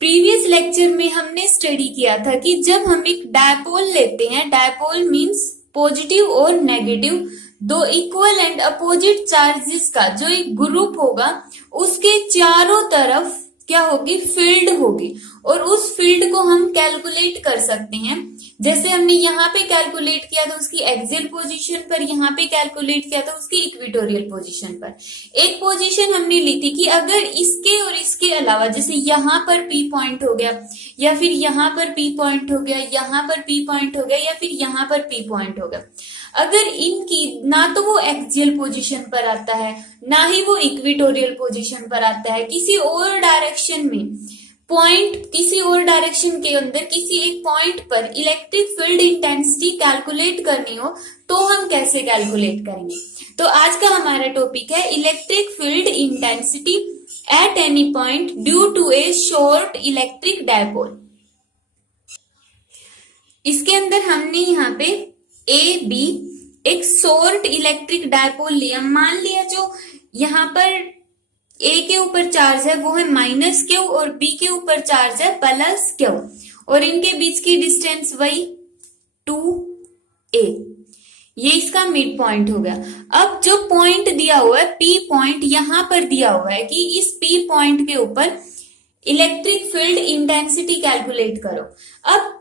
Previous lecture में हमने study किया था कि जब हम एक डायपोल लेते हैं, डायपोल मींस पॉजिटिव और नेगेटिव दो इक्वल एंड अपोजिट चार्जेस का जो एक ग्रुप होगा उसके चारों तरफ क्या होगी, फील्ड होगी, और उस फील्ड को हम कैलकुलेट कर सकते हैं। जैसे हमने यहाँ पे कैलकुलेट किया था उसकी एक्सियल पोजीशन पर, यहाँ पे कैलकुलेट किया था उसकी इक्वेटोरियल पोजीशन पर। एक पोजीशन हमने ली थी कि अगर इसके और इसके अलावा, जैसे यहाँ पर पी पॉइंट हो गया, या फिर यहाँ पर पी पॉइंट हो गया, यहाँ पर पी पॉइंट हो गया, या फिर यहाँ पर पी पॉइंट हो गया, अगर इनकी ना तो वो एक्सियल पोजीशन पर आता है ना ही वो इक्वेटोरियल पोजीशन पर आता है, किसी और डायरेक्शन में पॉइंट, किसी और डायरेक्शन के अंदर किसी एक पॉइंट पर इलेक्ट्रिक फील्ड इंटेंसिटी कैलकुलेट करनी हो तो हम कैसे कैलकुलेट करेंगे। तो आज का हमारा टॉपिक है electric field intensity at any point due to a short electric dipole. इसके अंदर हमने यहाँ पे ए बी एक शॉर्ट इलेक्ट्रिक डायपोल लिया। मान लिया जो यहाँ पर ए के ऊपर चार्ज है वो है माइनस क्यू और बी के ऊपर चार्ज है प्लस क्यू, और इनके बीच की डिस्टेंस वही 2a, ये इसका मिड पॉइंट हो गया। अब जो पॉइंट दिया हुआ है पी पॉइंट, यहां पर दिया हुआ है कि इस पी पॉइंट के ऊपर इलेक्ट्रिक फील्ड इंटेंसिटी कैलकुलेट करो। अब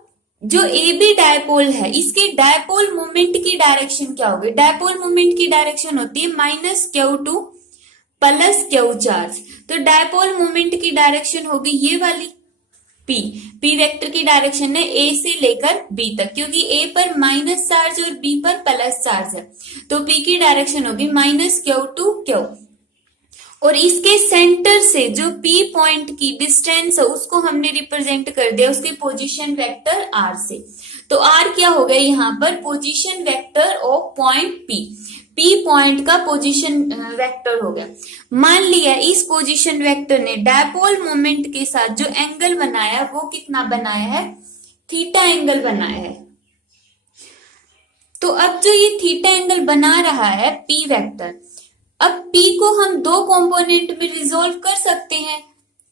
जो ए बी डायपोल है इसके डायपोल मोमेंट की डायरेक्शन क्या होगी, डायपोल मोमेंट की डायरेक्शन होती है minus Q two plus Q charge. तो डायपोल मोमेंट की डायरेक्शन होगी ये वाली पी, पी वेक्टर की डायरेक्शन है ए से लेकर बी तक, क्योंकि ए पर माइनस चार्ज और बी पर प्लस चार्ज है, तो पी की डायरेक्शन होगी माइनस क्यू टू क्यू। और इसके सेंटर से जो पी पॉइंट की डिस्टेंस है उसको हमने रिप्रेजेंट कर दिया उसके पोजीशन वेक्टर आर से। तो आर क्या हो गया यहाँ पर, position vector of point P, P point का पोजीशन वेक्टर हो गया। मान लिया इस पोजीशन वेक्टर ने डायपोल मोमेंट के साथ जो एंगल बनाया वो कितना बनाया है, थीटा एंगल बनाया है। तो अब जो ये थीटा एंगल बना रहा है पी वेक्टर, अब P को हम दो कंपोनेंट में रिजोल्व कर सकते हैं,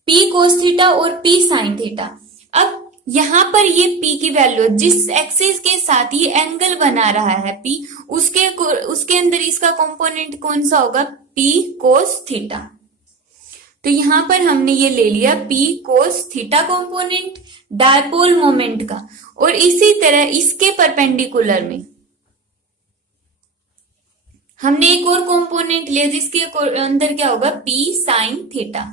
P cos थीटा और P sin थीटा। अब यहाँ पर ये P की वैल्यू जिस एक्सिस के साथ ये एंगल बना रहा है P, उसके अंदर इसका कंपोनेंट कौन सा होगा, P cos थीटा। तो यहाँ पर हमने ये ले लिया P cos theta component dipole moment का, और इसी तरह इसके परपेंडिकुलर में हमने एक और कंपोनेंट लिया जिसके अंदर क्या होगा, P sin theta,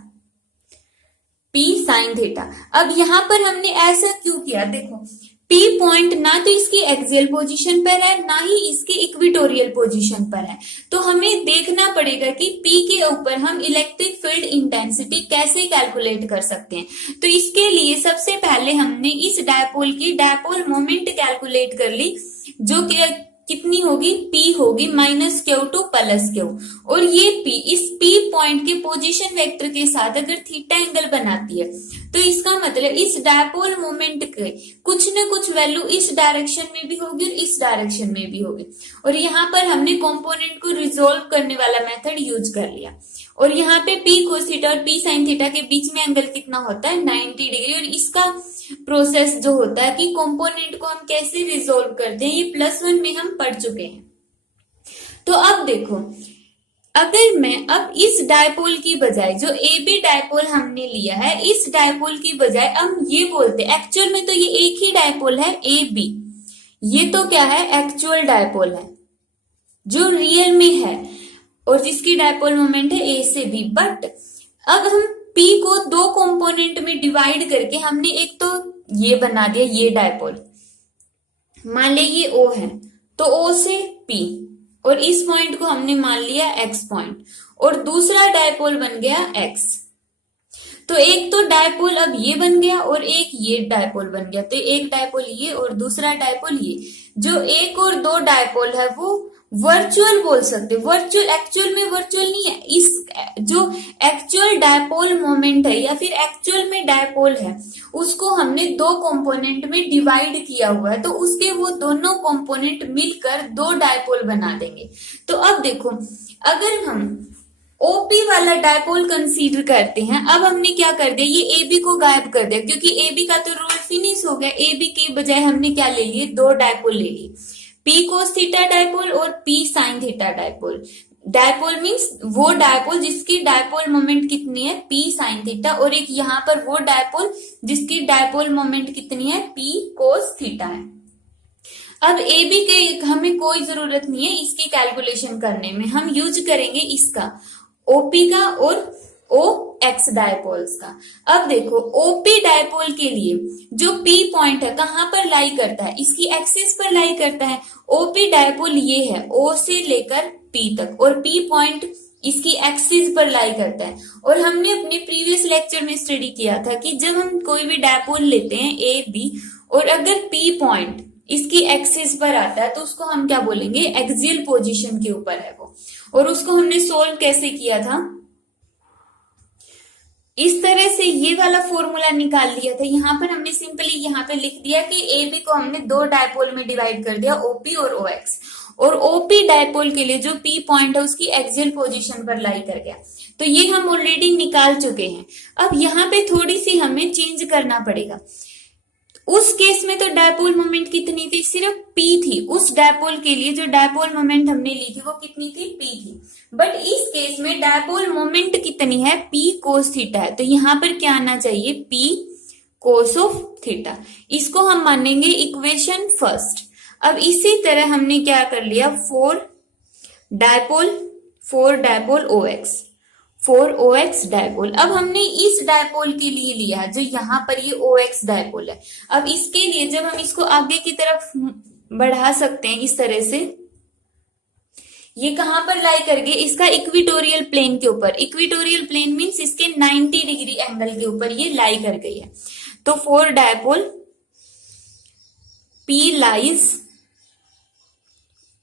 P sin theta. अब यहाँ पर हमने ऐसा क्यों किया, देखो P पॉइंट ना तो इसकी एक्सियल पोजीशन पर है ना ही इसकी इक्वेटोरियल पोजीशन पर है, तो हमें देखना पड़ेगा कि P के ऊपर हम इलेक्ट्रिक फील्ड इंटेंसिटी कैसे कैलकुलेट कर सकते हैं। तो इसके लिए सबसे पहले हमने इस डायपोल की डायपोल मोमेंट कैलकुलेट कर ली, जो कि कितनी होगी, P होगी minus Q two plus Q, और ये P इस P पॉइंट के पोजीशन वेक्टर के साथ अगर थीटा एंगल बनाती है तो इसका मतलब इस डायपोल मोमेंट के कुछ न कुछ वैल्यू इस डायरेक्शन में भी होगी और इस डायरेक्शन में भी होगी। और यहाँ पर हमने कंपोनेंट को रिजोल्व करने वाला मेथड यूज कर लिया, और यहाँ पे P cos थीटा और P sin थीटा के बीच में एंगल कितना होता है, 90 डिग्री। और इसका प्रोसेस जो होता है कि कंपोनेंट को हम कैसे रिजोल्व करते हैं ये +1 में हम पढ़ चुके हैं। तो अब देखो, अगर मैं अब इस डायपोल की बजाय जो ए बी डायपोल हमने लिया है, इस डायपोल की बजाय हम ये बोलते हैं, एक्चुअल में तो ये एक ही डायपोल है ए बी, ये तो क्या है, एक्चुअल डायपोल है जो रियल में है और जिसकी डायपोल मोमेंट है ए से बी। बट अब हम P को दो कंपोनेंट में डिवाइड करके हमने एक तो ये बना दिया, ये डायपोल मान ले ये O है, तो O से P, और इस पॉइंट को हमने मान लिया X पॉइंट, और दूसरा डायपोल बन गया X। तो एक तो डायपोल अब ये बन गया और एक ये डायपोल बन गया, तो एक डायपोल ये और दूसरा डायपोल ये। जो एक और दो डायपोल है वो वर्चुअल बोल सकते, वर्चुअल एक्चुअल में वर्चुअल नहीं है, इस जो एक्चुअल डायपोल मोमेंट है या फिर एक्चुअल में डायपोल है उसको हमने दो कंपोनेंट में डिवाइड किया हुआ है, तो उसके वो दोनों कंपोनेंट मिलकर दो डायपोल बना देंगे। तो अब देखो, अगर हम ओपी वाला डायपोल कंसीडर करते हैं। अब हमने क्या कर दिया, ये एबी को गायब कर दिया क्योंकि एबी का तो रोल फिनिश हो गया। एबी के बजाय हमने क्या ले लिए, दो डायपोल ले लिए, पी कोस थीटा डायपोल और P sine theta dipole. Dipole means वो डायपोल जिसकी डायपोल मोमेंट कितनी है, पी साइन थीटा, और एक यहाँ पर वो डायपोल जिसकी डायपोल मोमेंट कितनी है, पी कोस थीटा है। अब ए बी के हमें कोई जरूरत नहीं है इसकी कैलकुलेशन करने में, हम यूज करेंगे इसका ओपी का और ओ एक्स डायपोल्स का। अब देखो ओपी डायपोल के लिए जो पी पॉइंट है कहां पर लाई करता है, इसकी एक्सिस पर लाई करता है। ओपी डायपोल ये है ओ से लेकर पी तक, और पी पॉइंट इसकी एक्सिस पर लाई करता है। और हमने अपने प्रीवियस लेक्चर में स्टडी किया था कि जब हम कोई भी डायपोल लेते हैं ए बी और अगर पी पॉइंट इसकी एक्सिस पर आता है तो उसको हम क्या बोलेंगे, एक्सियल पोजीशन के ऊपर है वो। और उसको हमने सोल्व कैसे किया था, इस तरह से ये वाला फॉर्मूला निकाल लिया था। यहाँ पर हमने सिंपली यहाँ पे लिख दिया कि ए बी को हमने दो डायपोल में डिवाइड कर दिया, ओपी और ओ एक्स, और ओपी डायपोल के लिए जो पी पॉइंट है उसकी एक्सियल पोजीशन पर लाई कर गया। तो ये हम ऑलरेडी निकाल चुके हैं। अब यहाँ पे थोड़ी सी हमें चेंज करना पड़ेगा। उस केस में तो डायपोल मोमेंट कितनी थी, सिर्फ पी थी। उस डायपोल के लिए जो डायपोल मोमेंट हमने ली थी वो कितनी थी, पी थी। बट इस केस में डायपोल मोमेंट कितनी है, पी कोस थीटा है। तो यहां पर क्या आना चाहिए, पी कोस ऑफ थीटा। इसको हम मानेंगे इक्वेशन फर्स्ट। अब इसी तरह हमने क्या कर लिया, फोर डायपोल ओ एक्स, फोर ओ एक्स डायपोल। अब हमने इस डायपोल के लिए लिया जो यहां पर ये ओ एक्स डायपोल है। अब इसके लिए जब हम इसको आगे की तरफ बढ़ा सकते हैं इस तरह से, ये कहां पर लाई करके, इसका इक्विटोरियल प्लेन के ऊपर। इक्विटोरियल प्लेन मींस इसके 90 डिग्री एंगल के ऊपर ये लाई कर गई है। तो four dipole P lies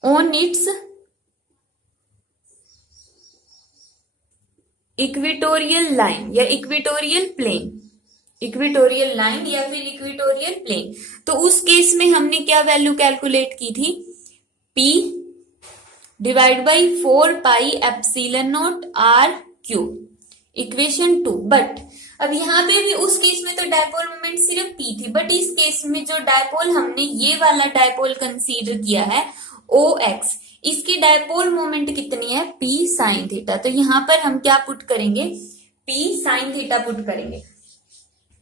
on it's equatorial line या इक्विटोरियल प्लेन, इक्विटोरियल लाइन या फिर इक्विटोरियल प्लेन। तो उस केस में हमने क्या वैल्यू कैलकुलेट की थी, P divide by 4 pi epsilon not R cube, equation 2। But अब यहाँ पे भी उस केस में तो डायपोल मोमेंट सिर्फ P थी, बट इस केस में जो डायपोल हमने ये वाला डायपोल कंसीडर किया है OX, इसकी डायपोल मोमेंट कितनी है, P साइन थीटा। तो यहां पर हम क्या पुट करेंगे, P साइन थीटा पुट करेंगे।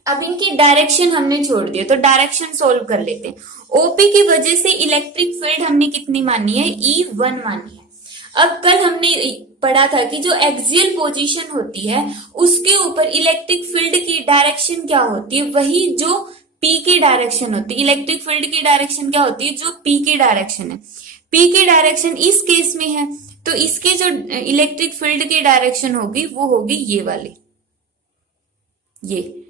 अब इनकी डायरेक्शन हमने छोड़ दिया तो डायरेक्शन सोल्व कर लेते हैं। ओपी की वजह से इलेक्ट्रिक फील्ड हमने कितनी मानी है, E1 मानी है। अब कल हमने पढ़ा था कि जो एक्सियल पोजीशन होती है उसके ऊपर इलेक्ट्रिक फील्ड की डायरेक्शन क्या होती है, वही जो P की डायरेक्शन होती है। इलेक्ट्रिक फील्ड की डायरेक्शन क्या होती है, जो P की डायरेक्शन है। P की डायरेक्शन इस केस में है तो इसके जो इलेक्ट्रिक फील्ड की डायरेक्शन होगी वो होगी ये वाली, ये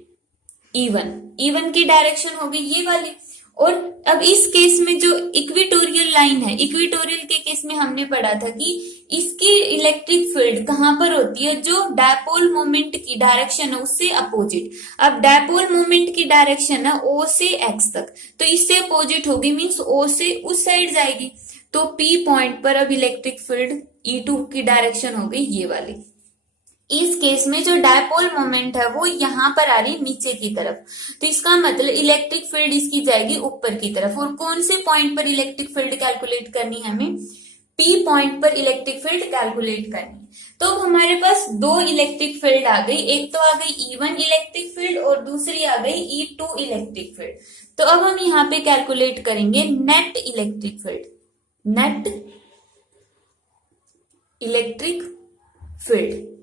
E1 की डायरेक्शन होगी ये वाली। और अब इस केस में जो इक्विटोरियल लाइन है, इक्विटोरियल के केस में हमने पढ़ा था कि इसकी इलेक्ट्रिक फील्ड कहां पर होती है, जो डायपोल मोमेंट की डायरेक्शन है उससे अपोजिट। अब डायपोल मोमेंट की डायरेक्शन है O से X तक, तो इससे अपोजिट होगी, मीन्स O से उस साइड जाएगी। तो P पॉइंट पर अब इलेक्ट्रिक फील्ड E2 की डायरेक्शन हो गई ये वाली। इस केस में जो डायपोल मोमेंट है वो यहां पर आ रही नीचे की तरफ, तो इसका मतलब इलेक्ट्रिक फील्ड इसकी जाएगी ऊपर की तरफ। और कौन से पॉइंट पर इलेक्ट्रिक फील्ड कैलकुलेट करनी है हमें, P पॉइंट पर इलेक्ट्रिक फील्ड कैलकुलेट करनी है। तो हमारे पास दो इलेक्ट्रिक फील्ड आ गई, एक तो आ गई E1 इलेक्ट्रिक फील्ड और दूसरी आ गई E2 इलेक्ट्रिक फील्ड। तो अब हम यहाँ पे कैलकुलेट करेंगे net electric field, net electric field.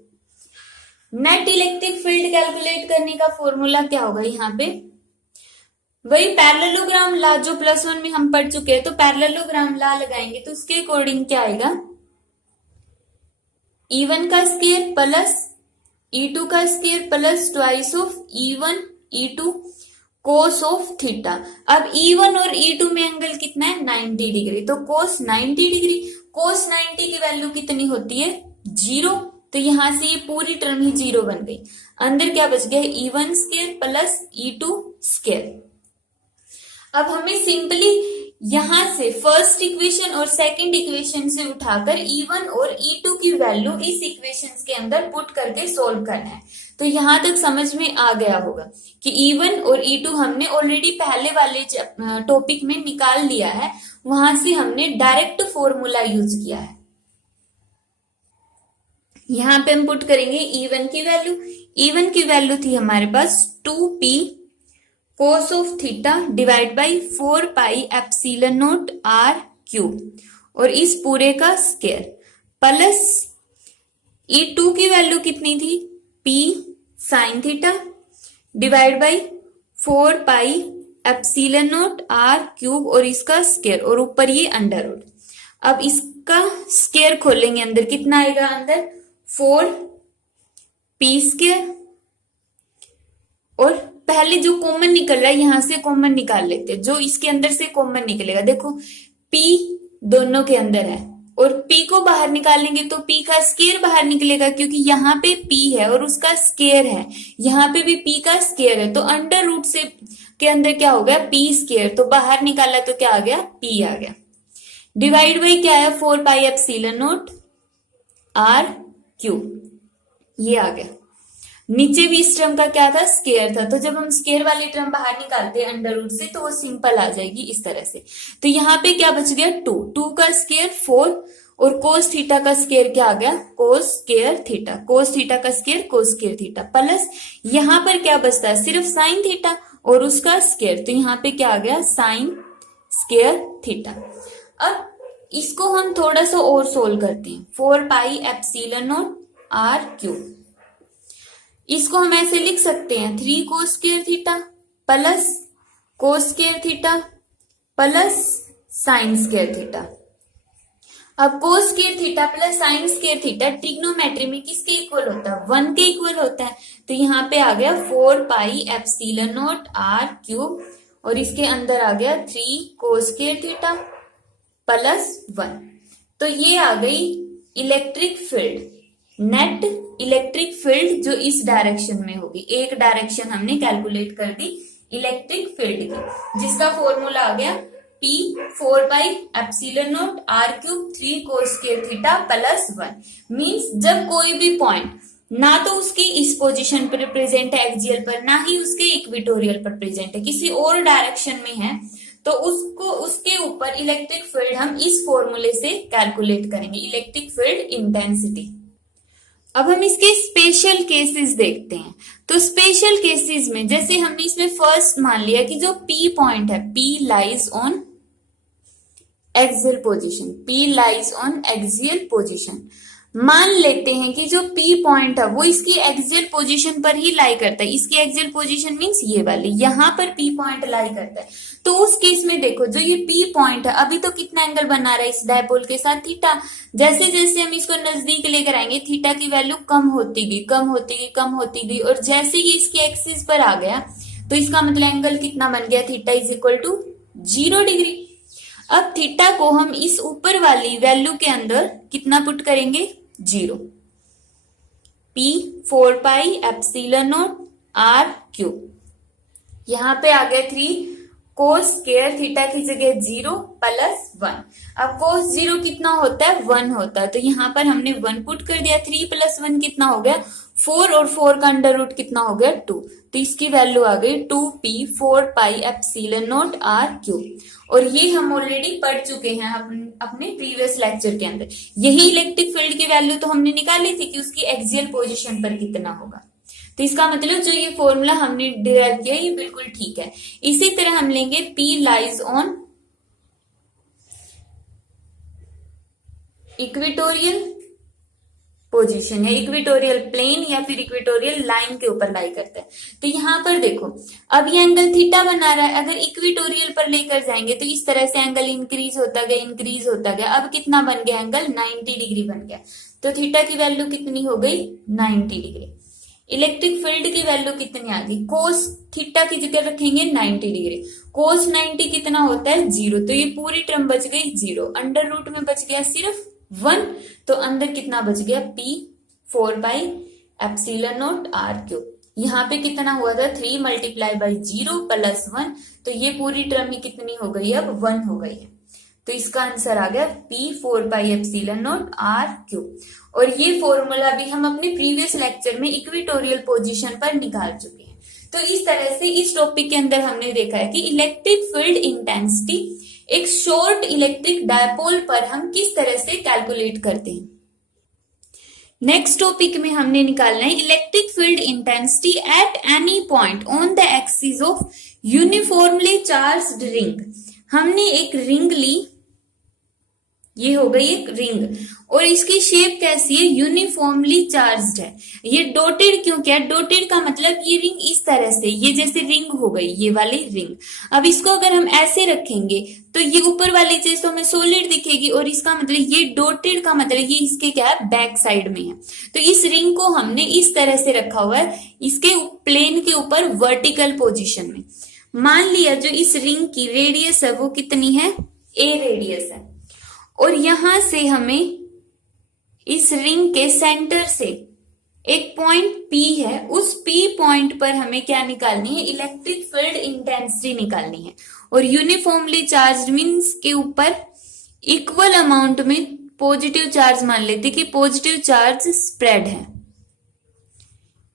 Net electric field calculate करने का फॉर्मूला क्या होगा, यहाँ पे वही पैरेललोग्राम लॉ जो +1 में हम पढ़ चुके हैं। तो पैरेललोग्राम लॉ लगाएंगे तो उसके अकॉर्डिंग क्या आएगा, E1 का स्क्वायर प्लस E2 का square plus twice of E1 E2 cos of theta. अब E1 और E2 में एंगल कितना है, 90 डिग्री, तो कोस 90 डिग्री। कोस 90 की वैल्यू कितनी होती है, 0। तो यहां से ये पूरी टर्म ही 0 बन गई। अंदर क्या बच गया, E1 square plus E2 square. अब हमें सिंपली यहां से फर्स्ट इक्वेशन और सेकंड इक्वेशन से उठाकर E1 और E2 की वैल्यू इस इक्वेशंस के अंदर पुट करके सोल्व करना है। तो यहां तक समझ में आ गया होगा कि E1 और E2 हमने ऑलरेडी पहले वाले टॉपिक में निकाल लिया है, वहां से हमने डायरेक्ट फॉर्मूला यूज किया है। यहां पे हम पुट करेंगे E1 की वैल्यू। E1 की वैल्यू थी हमारे पास 2p cos of theta divide by 4 pi epsilon not r cube और इस पूरे का स्क्वायर प्लस E2 की वैल्यू कितनी थी p sine theta divide by 4 pi epsilon not r cube और इसका स्क्वायर और ऊपर ये अंडर रूट। अब इसका स्क्वायर खोलेंगे, अंदर कितना आएगा, अंदर 4p स्क्वायर और पहले जो कॉमन निकल रहा है यहां से कॉमन निकाल लेते हैं, जो इसके अंदर से कॉमन निकलेगा। देखो p दोनों के अंदर है और p को बाहर निकालेंगे तो p का स्क्वायर बाहर निकलेगा, क्योंकि यहाँ पे p है और उसका स्क्वायर है, यहाँ पे भी p का स्क्वायर है, तो अंडर रूट से के अंदर क्या हो गया p स्क्वायर, तो बाहर निकाला तो क्या आ गया p आ गया। डिवाइड बाई क्या है 4 pi epsilon not r cube, ये आ गया। नीचे भी इस टर्म का क्या था, स्क्वायर था, तो जब हम स्क्वायर वाली टर्म बाहर निकालते हैं अंडर रूट से तो वो सिंपल आ जाएगी इस तरह से। तो यहाँ पे क्या बच गया 2 का स्क्वायर 4 और कोस थीटा का स्क्वायर क्या आ गया, cos square theta, cos theta का square cos square theta plus यहाँ पर क्या बचता है, सिर्फ साइन थीटा और उसका स्क्वायर, तो यहाँ पे क्या आ गया साइन स्क्वायर थीटा। अब इसको हम थोड़ा सा और सोल्व करते हैं, 4 pi epsilon not r cube, इसको हम ऐसे लिख सकते हैं 3 cos square theta plus cos square theta plus sine square theta. अब cos square theta plus sine square theta trigonometry में किसके इक्वल होता है, 1 के इक्वल होता है, तो यहाँ पे आ गया 4 pi epsilon not r cube और इसके अंदर आ गया 3 कोस स्क्वायर थीटा प्लस 1। तो ये आ गई electric field, net electric field जो इस डायरेक्शन में होगी। एक डायरेक्शन हमने कैलकुलेट कर दी इलेक्ट्रिक फील्ड की, जिसका फॉर्मूला आ गया P 4 pi epsilon not r cube 3 cos square theta plus 1। Means जब कोई भी पॉइंट ना तो उसकी इस पोजीशन पर प्रेजेंट है एक्सियल पर, ना ही उसके इक्वेटोरियल पर प्रेजेंट है, किसी और डायरेक्शन में है, तो उसको उसके ऊपर इलेक्ट्रिक फील्ड हम इस फॉर्मूले से कैलकुलेट करेंगे, इलेक्ट्रिक फील्ड इंटेंसिटी। अब हम इसके स्पेशल केसेस देखते हैं। तो स्पेशल केसेस में जैसे हमने इसमें फर्स्ट मान लिया कि जो P पॉइंट है, P lies on axial position, P lies on axial position, मान लेते हैं कि जो P पॉइंट है वो इसकी एक्सियल पोजीशन पर ही लाई करता है। इसकी एक्सियल पोजीशन मींस ये वाली, यहां पर P पॉइंट लाई करता है। तो उस केस में देखो जो ये P पॉइंट है अभी तो कितना एंगल बना रहा है इस डायपोल के साथ, थीटा। जैसे जैसे हम इसको नजदीक लेकर आएंगे थीटा की वैल्यू कम होती गई, कम होती गई, कम होती गई, और जैसे ही इसकी एक्सिस पर आ गया तो इसका मतलब एंगल कितना बन गया, theta is equal to 0 degree. अब थीटा को हम इस ऊपर वाली वैल्यू के अंदर कितना पुट करेंगे, 0। P 4 pi epsilon not r cube, यहां पे आ गया 3 कोस स्क्वायर थीटा की जगह 0 प्लस 1। अब कोस 0 कितना होता है, 1 होता है, तो यहां पर हमने 1 पुट कर दिया। 3 प्लस 1 कितना हो गया 4 और 4 का अंडर रूट कितना हो गया 2, तो इसकी वैल्यू आ गई 2p 4 pi epsilon not r cube. और ये हम ऑलरेडी पढ़ चुके हैं अपने प्रीवियस लेक्चर के अंदर। यही इलेक्ट्रिक फील्ड की वैल्यू तो हमने निकाली थी कि उसकी एक्सियल पोजीशन पर कितना होगा। तो इसका मतलब जो ये फॉर्मूला हमने डिराइव किया ये बिल्कुल ठीक है। इसी तरह हम लेंगे P lies on equatorial position, या इक्वेटोरियल प्लेन या फिर इक्वेटोरियल लाइन के ऊपर लाई करता है। तो यहाँ पर देखो अब ये एंगल थीटा बना रहा है, अगर इक्वेटोरियल पर लेकर जाएंगे तो इस तरह से एंगल इंक्रीज होता गया, इंक्रीज होता गया। अब कितना बन गया एंगल, 90 डिग्री बन गया। तो थीटा की वैल्यू कितनी हो गई, 90 डिग्री। इलेक्ट्रिक फील्ड की वैल्यू कितनी आ गई, कोस थीटा की जगह रखेंगे 90 डिग्री, कोस 90 कितना होता है 0, तो ये पूरी टर्म बच गई 0, अंडर रूट में बच गया सिर्फ 1, तो अंदर कितना बच गया P 4 pi epsilon not r cube. यहाँ पे कितना हुआ था 3 मल्टीप्लाई बाई 0 प्लस 1, तो ये पूरी टर्म ही कितनी हो गई, अब 1 हो गई है। तो इसका आंसर आ गया P 4 pi epsilon not R cube. और ये फॉर्मूला भी हम अपने प्रीवियस लेक्चर में इक्वेटोरियल पोजीशन पर निकाल चुके हैं। तो इस तरह से इस टॉपिक के अंदर हमने देखा है कि इलेक्ट्रिक फील्ड इंटेंसिटी एक शॉर्ट इलेक्ट्रिक डायपोल पर हम किस तरह से कैलकुलेट करते हैं। नेक्स्ट टॉपिक में हमने निकालना है electric field intensity at any point on the axis of uniformly charged ring. हमने एक रिंग ली, ये हो गई एक रिंग, और इसकी शेप कैसी है, यूनिफॉर्मली चार्ज्ड है। ये डॉटेड क्यों किया, डॉटेड का मतलब ये रिंग इस तरह से, ये जैसे रिंग हो गई ये वाली रिंग। अब इसको अगर हम ऐसे रखेंगे तो ये ऊपर वाली चीज तो हमें सॉलिड दिखेगी, और इसका मतलब ये डॉटेड का मतलब ये इसके क्या है, बैक साइड में है। तो इस रिंग को हमने इस तरह से रखा हुआ है, इसके प्लेन के ऊपर वर्टिकल पोजिशन में। मान लिया जो इस रिंग की रेडियस है वो कितनी है, a रेडियस है, और यहां से हमें इस रिंग के सेंटर से एक पॉइंट P है, उस P पॉइंट पर हमें क्या निकालनी है, इलेक्ट्रिक फील्ड इंटेंसिटी निकालनी है। और यूनिफॉर्मली चार्ज मीन्स के ऊपर इक्वल अमाउंट में पॉजिटिव चार्ज मान लेते कि पॉजिटिव चार्ज स्प्रेड है,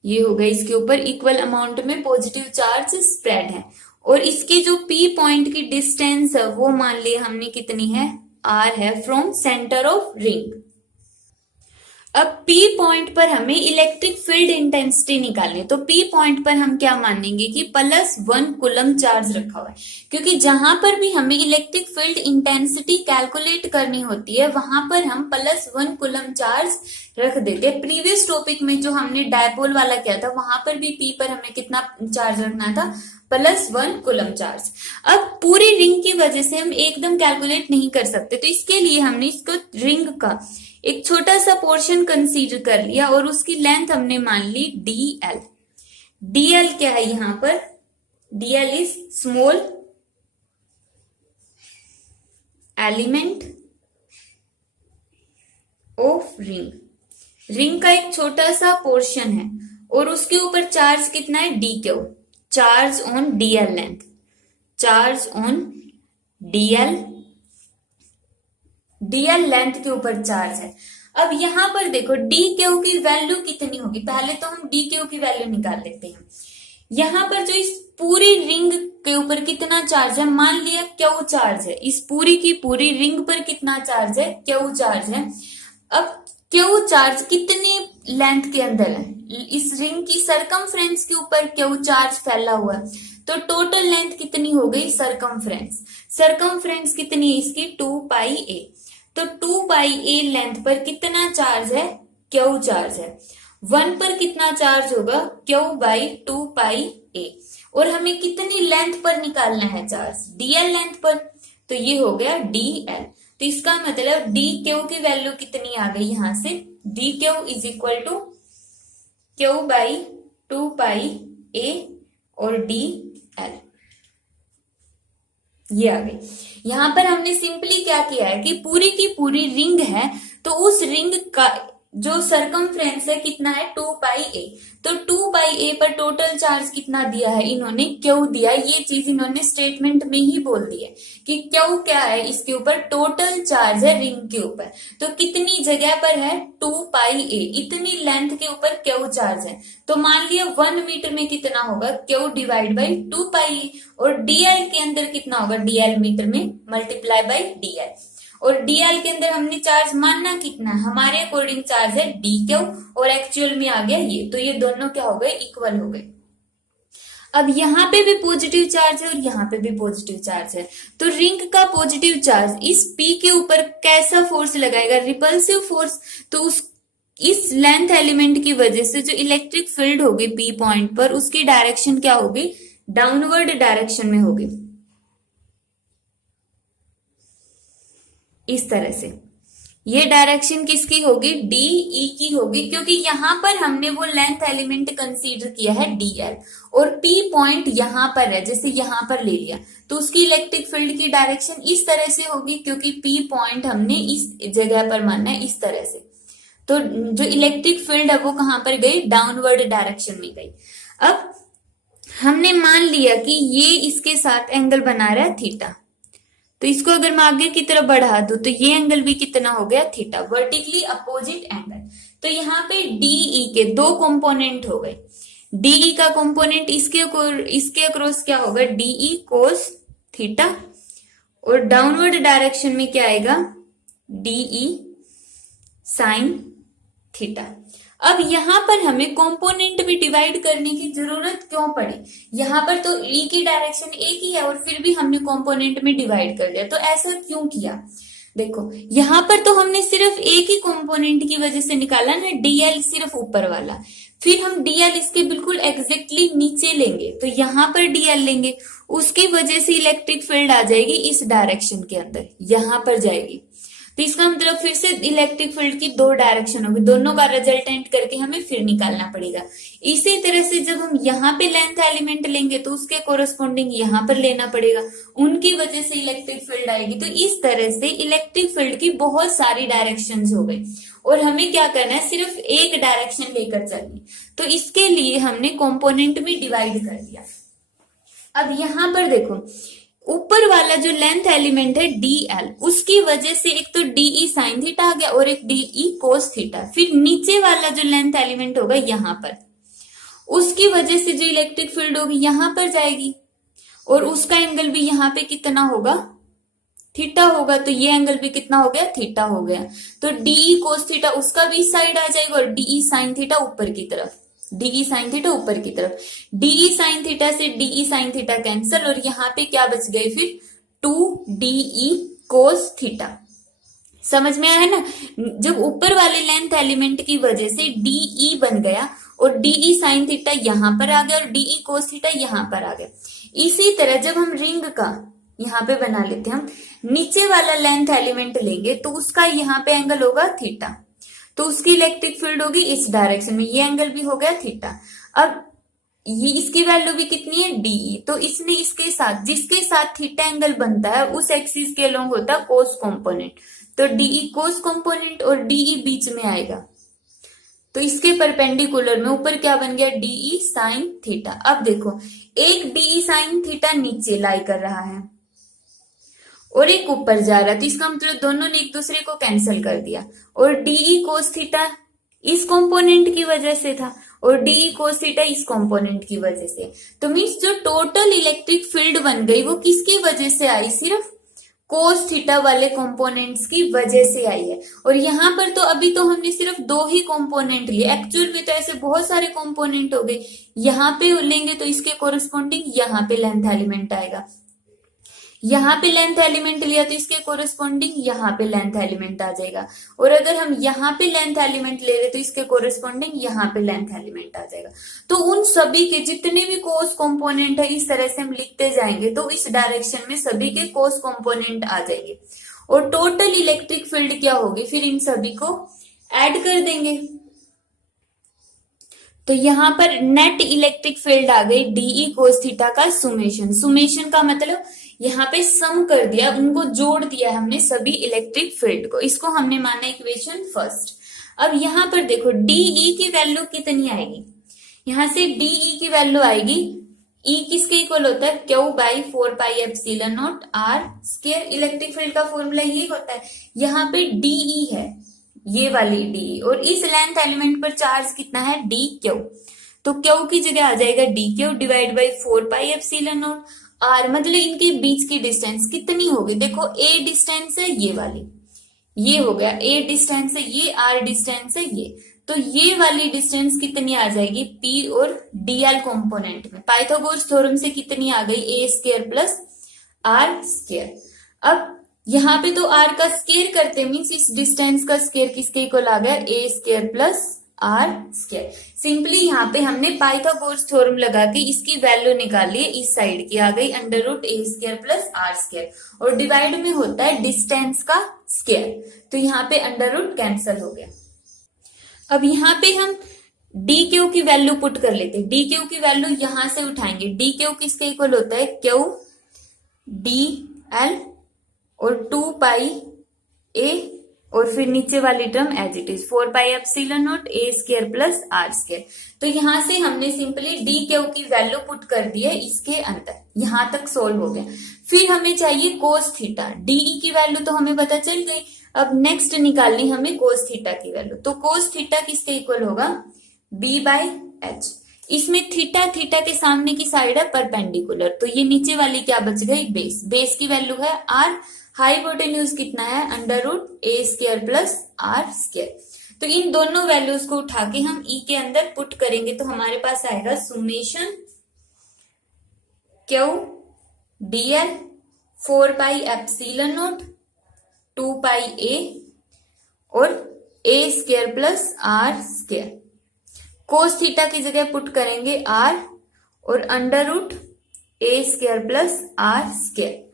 ये हो गया इसके ऊपर इक्वल अमाउंट में पॉजिटिव चार्ज स्प्रेड है। और इसकी जो P पॉइंट की डिस्टेंस है वो मान लिया हमने कितनी है, R है, फ्रॉम सेंटर ऑफ रिंग। अब P पॉइंट पर हमें इलेक्ट्रिक फील्ड इंटेंसिटी निकालनी है, तो P पॉइंट पर हम क्या मानेंगे कि +1 कूलम चार्ज रखा हुआ है, क्योंकि जहां पर भी हमें इलेक्ट्रिक फील्ड इंटेंसिटी कैलकुलेट करनी होती है वहां पर हम +1 कूलम चार्ज रख देते हैं। प्रीवियस टॉपिक में जो हमने डायपोल वाला किया था वहां पर भी P पर हमें कितना चार्ज रखना था, +1 कूलम चार्ज। अब पूरी रिंग की वजह से हम एकदम कैलकुलेट नहीं कर सकते, तो इसके लिए हमने इसको रिंग का एक छोटा सा पोर्शन कंसीडर कर लिया और उसकी लेंथ हमने मान ली dl। dl क्या है यहां पर, dl is small element of ring. Ring का एक छोटा सा पोर्शन है और उसके ऊपर चार्ज कितना है, dq, charge on dl length, charge on dl length के ऊपर चार्ज है। अब यहां पर देखो dq की वैल्यू कितनी होगी, पहले तो हम dq की वैल्यू निकाल लेते हैं। यहां पर जो इस पूरी रिंग के ऊपर कितना चार्ज है, मान लिया q चार्ज है, इस पूरी की पूरी रिंग पर कितना चार्ज है, q चार्ज है। अब q चार्ज कितनी लेंथ के अंदर है, इस रिंग की सरकमफ्रेंस के ऊपर q चार्ज फैला हुआ है, तो टोटल लेंथ कितनी हो गई, सरकमफ्रेंस। सरकमफ्रेंस कितनी है इसकी, 2 पाई a। तो 2 पाई a लेंथ पर कितना चार्ज है, q चार्ज है। 1 पर कितना चार्ज होगा, q बाई 2 पाई a। और हमें कितनी लेंथ पर निकालना है चार्ज, dl लेंथ पर, तो ये हो गया dl। तो इसका मतलब dq की वैल्यू कितनी आ गई यहां से, dq is equal to q by 2 pi a और dl, ये आ गई। यहां पर हमने सिंपली क्या किया है कि पूरी की पूरी रिंग है, तो उस रिंग का जो सरकमफ्रेंस है कितना है, 2 पाई a। तो 2 पाई a पर टोटल चार्ज कितना दिया है इन्होंने, q दिया। ये चीज इन्होंने स्टेटमेंट में ही बोल दी है कि q क्या है, इसके ऊपर टोटल चार्ज है रिंग के ऊपर। तो कितनी जगह पर है, 2 पाई a, इतनी लेंथ के ऊपर q चार्ज है। तो मान लिया 1 मीटर में कितना होगा, q divide by 2 pi a, और dl के अंदर कितना होगा, dl मीटर में मल्टीप्लाई बाई dl। और dl के अंदर हमने चार्ज मानना कितना है, हमारे अकॉर्डिंग चार्ज है dq, और एक्चुअल में आ गया ये, तो ये दोनों क्या हो गए, इक्वल हो गए। अब यहाँ पे भी पॉजिटिव चार्ज है और यहाँ पे भी पॉजिटिव चार्ज है, तो रिंग का पॉजिटिव चार्ज इस P के ऊपर कैसा फोर्स लगाएगा, रिपल्सिव फोर्स। तो इस लेंथ एलिमेंट की वजह से जो इलेक्ट्रिक फील्ड होगी P पॉइंट पर, उसकी डायरेक्शन क्या होगी, डाउनवर्ड डायरेक्शन में होगी, इस तरह से। ये डायरेक्शन किसकी होगी, DE की होगी, क्योंकि यहां पर हमने वो लेंथ एलिमेंट कंसीडर किया है DL, और P पॉइंट यहां पर है, जैसे यहां पर ले लिया, तो उसकी इलेक्ट्रिक फील्ड की डायरेक्शन इस तरह से होगी, क्योंकि P पॉइंट हमने इस जगह पर मानना है, इस तरह से। तो जो इलेक्ट्रिक फील्ड है वो कहां पर गई, डाउनवर्ड डायरेक्शन में गई। अब हमने मान लिया कि ये इसके साथ एंगल बना रहा है थीटा, तो इसको अगर मैं आगे की तरफ बढ़ा दूं तो ये एंगल भी कितना हो गया थीटा, वर्टिकली अपोजिट एंगल। तो यहाँ पे डीई के दो कंपोनेंट हो गए। डीई का कंपोनेंट इसके अक्रॉस क्या होगा, डीई कोस थीटा, और डाउनवर्ड डायरेक्शन में क्या आएगा, डीई साइन थीटा। अब यहां पर हमें कंपोनेंट भी डिवाइड करने की जरूरत क्यों पड़ी, यहां पर तो ई की डायरेक्शन एक ही है और फिर भी हमने कंपोनेंट में डिवाइड कर लिया, तो ऐसा क्यों किया। देखो यहां पर तो हमने सिर्फ एक ही कंपोनेंट की वजह से निकाला ना, डीएल सिर्फ ऊपर वाला, फिर हम डीएल इसके बिल्कुल एग्जैक्टली नीचे लेंगे, तो यहां पर डीएल लेंगे, उसकी वजह से इलेक्ट्रिक फील्ड आ जाएगी इस डायरेक्शन के अंदर, यहां पर जाएगी। तो इसका मतलब फिर से इलेक्ट्रिक फील्ड की दो डायरेक्शन होगी, दोनों का रिजल्टेंट करके हमें फिर निकालना पड़ेगा। इसी तरह से जब हम यहाँ पे लेंथ एलिमेंट लेंगे तो उसके कोरस्पॉन्डिंग यहाँ पर लेना पड़ेगा, उनकी वजह से इलेक्ट्रिक फील्ड आएगी। तो इस तरह से इलेक्ट्रिक फील्ड की बहुत सारी डायरेक्शंस हो गई और हमें क्या करना है, सिर्फ एक डायरेक्शन लेकर चलनी। तो इसके लिए हमने कंपोनेंट में डिवाइड कर दिया। अब यहां पर देखो ऊपर वाला जो लेंथ एलिमेंट है डीएल, उसकी वजह से एक तो डीई साइन थीटा आ गया और एक डीई कोस थीटा। फिर नीचे वाला जो लेंथ एलिमेंट होगा यहां पर, उसकी वजह से जो इलेक्ट्रिक फील्ड होगी यहां पर जाएगी और उसका एंगल भी यहां पे कितना होगा, थीटा होगा। तो ये एंगल भी कितना हो गया, थीटा हो गया। तो डीई कोस थीटा उसका भी साइड आ जाएगा और डीई साइन थीटा ऊपर की तरफ, डीई साइन थीटा ऊपर की तरफ, डीई साइन थीटा से डीई साइन थीटा कैंसल और यहाँ पे क्या बच गए फिर 2 DE कोस थीटा। समझ में आया ना, जब ऊपर वाले लेंथ एलिमेंट की वजह से डीई बन गया और डीई साइन थीटा यहां पर आ गया और डीई कोस थीटा यहां पर आ गया। इसी तरह जब हम रिंग का यहाँ पे बना लेते हैं, हम नीचे वाला लेंथ एलिमेंट लेंगे तो उसका यहाँ पे एंगल होगा थीटा, तो उसकी इलेक्ट्रिक फील्ड होगी इस डायरेक्शन में, ये एंगल भी हो गया थीटा। अब ये इसकी वैल्यू भी कितनी है, डीई, तो इसने इसके साथ जिसके साथ थीटा एंगल बनता है उस एक्सिस के अलोंग होता है कोस कंपोनेंट, तो डीई कोस कंपोनेंट और डीई बीच में आएगा, तो इसके परपेंडिकुलर में ऊपर क्या बन गया, डीई साइन थीटा। अब देखो एक डीई साइन थीटा नीचे लाई कर रहा है और एक ऊपर जा रहा है, तो इसका मतलब दोनों ने एक दूसरे को कैंसिल कर दिया। और डीई कोस थीटा इस कंपोनेंट की वजह से था और डीई कोस थीटा इस कंपोनेंट की वजह से, तो मीन्स जो टोटल इलेक्ट्रिक फील्ड बन गई वो किसकी वजह से आई, सिर्फ कोस थीटा वाले कंपोनेंट्स की वजह से आई है। और यहाँ पर तो अभी तो हमने सिर्फ दो ही कंपोनेंट लिए, एक्चुअल में तो ऐसे बहुत सारे कंपोनेंट हो गए। यहाँ पे लेंगे तो इसके कोरिस्पॉन्डिंग यहाँ पे लेंथ एलिमेंट आएगा, यहाँ पे लेंथ एलिमेंट लिया तो इसके कोरिस्पॉन्डिंग यहाँ पे लेंथ एलिमेंट आ जाएगा, और अगर हम यहाँ पे लेंथ एलिमेंट ले रहे तो इसके कोरिस्पॉन्डिंग यहाँ पे लेंथ एलिमेंट आ जाएगा। तो उन सभी के जितने भी कोस कंपोनेंट है इस तरह से हम लिखते जाएंगे तो इस डायरेक्शन में सभी के कोस कंपोनेंट आ जाएंगे और टोटल इलेक्ट्रिक फील्ड क्या होगी, फिर इन सभी को ऐड कर देंगे। तो यहाँ पर नेट इलेक्ट्रिक फील्ड आ गई डीई कोस थीटा का सुमेशन। सुमेशन का मतलब यहाँ पे सम कर दिया, उनको जोड़ दिया हमने सभी इलेक्ट्रिक फील्ड को, इसको हमने माना इक्वेशन फर्स्ट। अब यहाँ पर देखो डीई की वैल्यू कितनी आएगी, यहाँ से डीई की वैल्यू आएगी, ई किसके इक्वल होता है, Q by 4πε0 R square. Electric field का फॉर्मूला ये होता है। यहाँ पे डीई है ये वाली डी, और इस लेंथ एलिमेंट पर चार्ज कितना है, डी क्यू, तो क्यू की जगह आ जाएगा D Q divide by 4πε0 R, मतलब इनके बीच की डिस्टेंस कितनी होगी, देखो ए डिस्टेंस है ये वाली, ये हो गया ए डिस्टेंस है ये, आर डिस्टेंस है ये, तो ये वाली डिस्टेंस कितनी आ जाएगी, पी और डीएल कंपोनेंट में। पाइथागोरस थ्योरम से कितनी आ गई, ए स्क्वायर प्लस आर स्क्वायर। अब यहाँ पे तो आर का स्क्वायर करते मीन्स इस डिस्टेंस का स्क्वायर किसके इक्वल आ गया, A square plus R square. Simply यहाँ पे हमने पाइथागोरस थ्योरम लगा के इसकी वैल्यू निकाली, इस साइड की आ गई √a² प्लस आर स्क्वायर, और डिवाइड में होता है डिस्टेंस का स्क्वायर, तो यहाँ पे √ कैंसिल हो गया। अब यहाँ पे हम डी क्यू की वैल्यू पुट कर लेते हैं, डी क्यू की वैल्यू यहां से उठाएंगे, डी क्यू किसके इक्वल होता है, क्यू डी एल और 2πa और फिर नीचे वाली term as it is 4πε0 a square plus R square. तो यहां से हमने सिंपली डी क्यू की वैल्यू पुट कर दी है इसके अंदर, यहां तक सोल्व हो गया। फिर हमें चाहिए कोस थीटा, डीई की वैल्यू तो हमें पता चल गई, अब नेक्स्ट निकालनी हमें कोस थीटा की वैल्यू। तो कोस थीटा किसके इक्वल होगा, बी बाई एच। इसमें थीटा, थीटा के सामने की साइड है परपेंडिकुलर, तो ये नीचे वाली क्या बच गई, बेस। बेस की वैल्यू है आर, हाइपोटेन्यूज कितना है, under root A square plus R square. तो इन दोनों वैल्यूज को उठा के हम ई के अंदर पुट करेंगे तो हमारे पास आएगा सुमेशन क्यू डीएल 4πε0 2πa और A square plus R square. Cos theta की जगह पुट करेंगे आर और under root A square plus R square.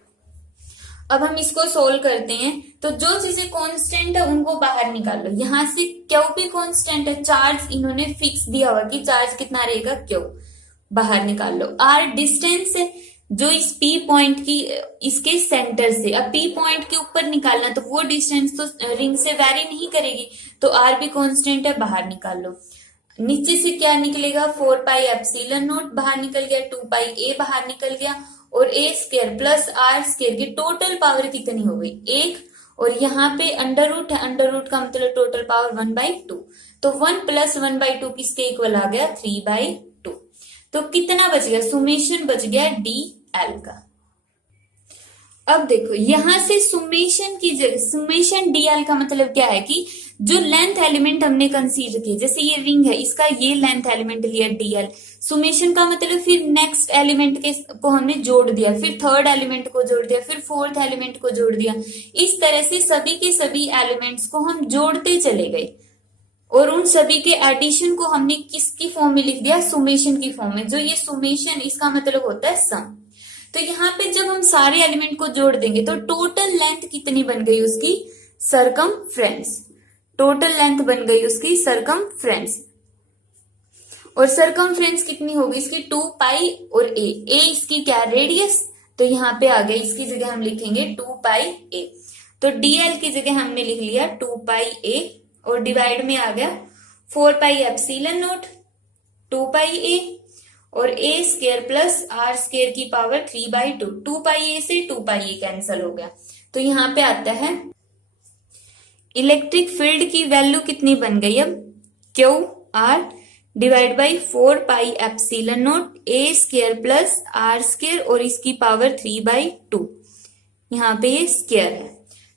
अब हम इसको सोल्व करते हैं, तो जो चीजें कांस्टेंट है उनको बाहर निकालो। यहां से क्यू भी कांस्टेंट है, चार्ज इन्होंने फिक्स दिया हुआ कि चार्ज कितना रहेगा क्यू, बाहर निकाल लो। आर डिस्टेंस है जो इस पी पॉइंट की, इसके सेंटर से, अब पी पॉइंट के ऊपर निकालना तो वो डिस्टेंस तो रिंग से वैरी नहीं करेगी, तो आर भी कांस्टेंट है, बाहर निकाल लो। नीचे से क्या निकलेगा, 4πε0 बाहर निकल गया, 2πa बाहर निकल गया और A square plus R square की टोटल पावर कितनी हो गई, 1। और यहाँ पे अंडर रूट है, अंडर रूट का मतलब टोटल पावर 1/2, तो 1 + 1/2 किसके इक्वल आ गया, 3/2। तो कितना बच गया, सुमेशन बच गया डी एल का। अब देखो यहां से सुमेशन की जगह, सुमेशन डीएल का मतलब क्या है कि जो लेंथ एलिमेंट हमने कंसीडर किया, जैसे ये रिंग है, इसका ये लेंथ एलिमेंट लिया डीएल, सुमेशन का मतलब फिर नेक्स्ट एलिमेंट के को हमने जोड़ दिया, फिर थर्ड एलिमेंट को जोड़ दिया, फिर फोर्थ एलिमेंट को जोड़ दिया। इस तरह से सभी के सभी एलिमेंट्स को हम जोड़ते चले गए और उन सभी के एडिशन को हमने किसकी फॉर्म में लिख दिया, सुमेशन की फॉर्म में। जो ये सुमेशन, इसका मतलब होता है सम। तो यहाँ पे जब हम सारे एलिमेंट को जोड़ देंगे तो टोटल लेंथ कितनी बन गई उसकी, सरकमफ्रेंस। टोटल लेंथ बन गई उसकी सरकमफ्रेंस। और सरकमफ्रेंस कितनी होगी इसकी, 2π और a इसकी क्या, रेडियस। तो यहाँ पे आ गया, इसकी जगह हम लिखेंगे 2πa। तो dl की जगह हमने लिख लिया 2πa और डिवाइड में आ गया 4πε0 2πa और a square plus R square की पावर 3/2। 2πa से 2πa कैंसिल हो गया, तो यहाँ पे आता है इलेक्ट्रिक फील्ड की वैल्यू कितनी बन गई, अब Q R divide by 4πε0 a square plus R square और इसकी पावर 3/2। यहाँ पे ये स्क्वायर है,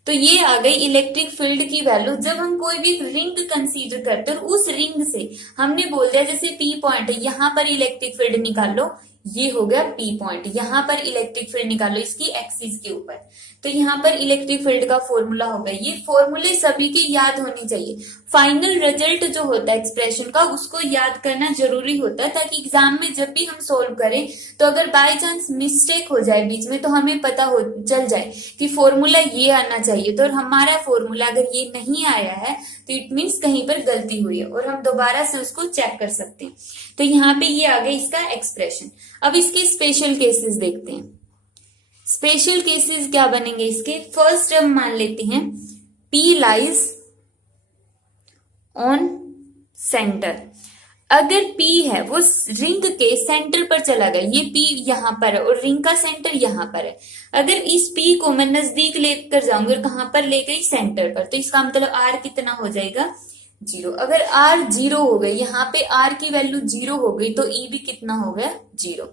तो ये आ गई इलेक्ट्रिक फील्ड की वैल्यू। जब हम कोई भी रिंग कंसीडर करते हैं, उस रिंग से हमने बोल दिया जैसे पी पॉइंट है, यहां पर इलेक्ट्रिक फील्ड निकालो, ये हो गया पी पॉइंट। यहां पर इलेक्ट्रिक फील्ड निकालो इसकी एक्सिस के ऊपर, तो यहां पर इलेक्ट्रिक फील्ड का फॉर्मूला होगा। ये फॉर्मूले सभी के याद होने चाहिए। फाइनल रिजल्ट जो होता है एक्सप्रेशन का, उसको याद करना जरूरी होता है, ताकि एग्जाम में जब भी हम सोल्व करें तो अगर बाय चांस मिस्टेक हो जाए बीच में तो हमें पता हो चल जाए कि फॉर्मूला ये आना चाहिए। तो हमारा फॉर्मूला अगर ये नहीं आया है तो इट मीन्स कहीं पर गलती हुई है और हम दोबारा से उसको चेक कर सकते हैं। तो यहाँ पे ये आ गया इसका एक्सप्रेशन। अब इसके स्पेशल केसेस देखते हैं। स्पेशल केसेस क्या बनेंगे इसके, फर्स्ट हम मान लेते हैं P लाइज ऑन सेंटर। अगर P है वो रिंग के सेंटर पर चला गया, ये P यहां पर है और रिंग का सेंटर यहां पर है। अगर इस P को मैं नजदीक लेकर जाऊंगी और कहां पर ले गई, सेंटर पर, तो इसका मतलब R कितना हो जाएगा, 0। अगर R 0 हो गई, यहाँ पे R की वैल्यू 0 हो गई, तो E भी कितना हो गया, 0।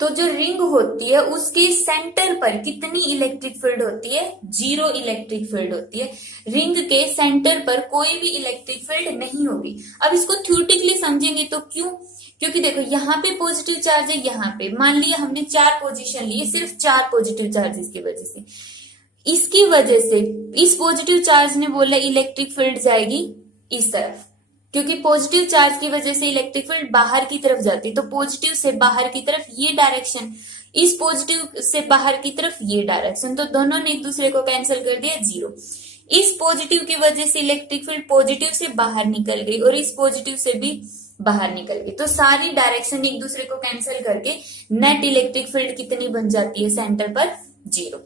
तो जो रिंग होती है उसके सेंटर पर कितनी इलेक्ट्रिक फील्ड होती है, 0 इलेक्ट्रिक फील्ड होती है। रिंग के सेंटर पर कोई भी इलेक्ट्रिक फील्ड नहीं होगी। अब इसको थ्योरेटिकली समझेंगे तो क्यों, क्योंकि देखो यहाँ पे पॉजिटिव चार्ज है, यहाँ पे मान लिया हमने 4 पोजीशन लिए, सिर्फ 4 पॉजिटिव चार्जेस की वजह से। इसकी वजह से इस पॉजिटिव चार्ज ने बोला इलेक्ट्रिक फील्ड जाएगी इस तरफ, क्योंकि पॉजिटिव चार्ज की वजह से इलेक्ट्रिक फील्ड बाहर की तरफ जाती है। तो पॉजिटिव से बाहर की तरफ ये डायरेक्शन, इस पॉजिटिव से बाहर की तरफ ये डायरेक्शन, तो दोनों ने एक दूसरे को कैंसिल कर दिया, 0। इस पॉजिटिव की वजह से इलेक्ट्रिक फील्ड पॉजिटिव से बाहर निकल गई और इस पॉजिटिव से भी बाहर निकल गई। तो सारी डायरेक्शन एक दूसरे को कैंसिल करके नेट इलेक्ट्रिक फील्ड कितनी बन जाती है सेंटर पर, 0।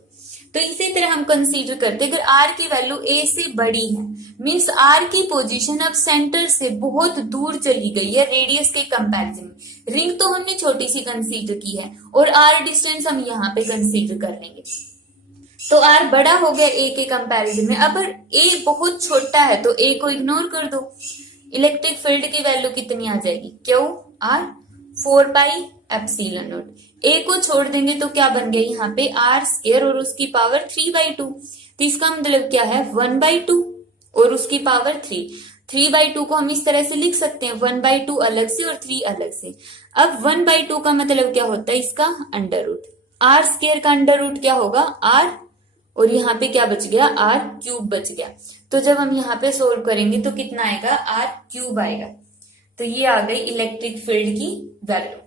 तो इसी तरह हम कंसीडर करते हैं अगर आर की वैल्यू ए से बड़ी है, मीन्स आर की पोजीशन अब सेंटर से बहुत दूर चली गई है रेडियस के कंपैरिजन में। रिंग तो हमने छोटी सी कंसीडर की है और आर डिस्टेंस हम यहाँ पे कंसीडर कर लेंगे, तो आर बड़ा हो गया ए के कंपैरिजन में। अब ए बहुत छोटा है तो ए को इग्नोर कर दो, इलेक्ट्रिक फील्ड की वैल्यू कितनी आ जाएगी, क्यों आर 4 पाई एप्सिलॉन नॉट। ए को छोड़ देंगे तो क्या बन गया यहाँ पे आर स्क्वायर और उसकी पावर 3/2, तो इसका मतलब क्या है 1/2 और उसकी पावर 3। 3/2 को हम इस तरह से लिख सकते हैं, 1/2 अलग से और 3 अलग से। अब 1/2 का मतलब क्या होता है, इसका अंडर रूट, आर स्क्वायर का अंडर रूट क्या होगा आर, और यहाँ पे क्या बच गया आर क्यूब बच गया। तो जब हम यहाँ पे सोल्व करेंगे तो कितना आएगा आर क्यूब आएगा। तो ये आ गई इलेक्ट्रिक फील्ड की वैल्यू।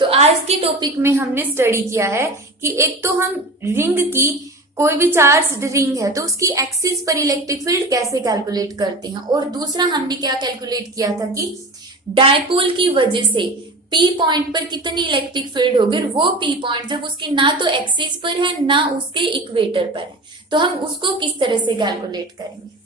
तो आज के टॉपिक में हमने स्टडी किया है कि एक तो हम रिंग की, कोई भी चार्ज रिंग है तो उसकी एक्सिस पर इलेक्ट्रिक फील्ड कैसे कैलकुलेट करते हैं, और दूसरा हमने क्या कैलकुलेट किया था कि डायपोल की वजह से पी पॉइंट पर कितनी इलेक्ट्रिक फील्ड होगी, वो पी पॉइंट जब उसकी ना तो एक्सिस पर है ना उसके इक्वेटर पर है, तो हम उसको किस तरह से कैलकुलेट करेंगे।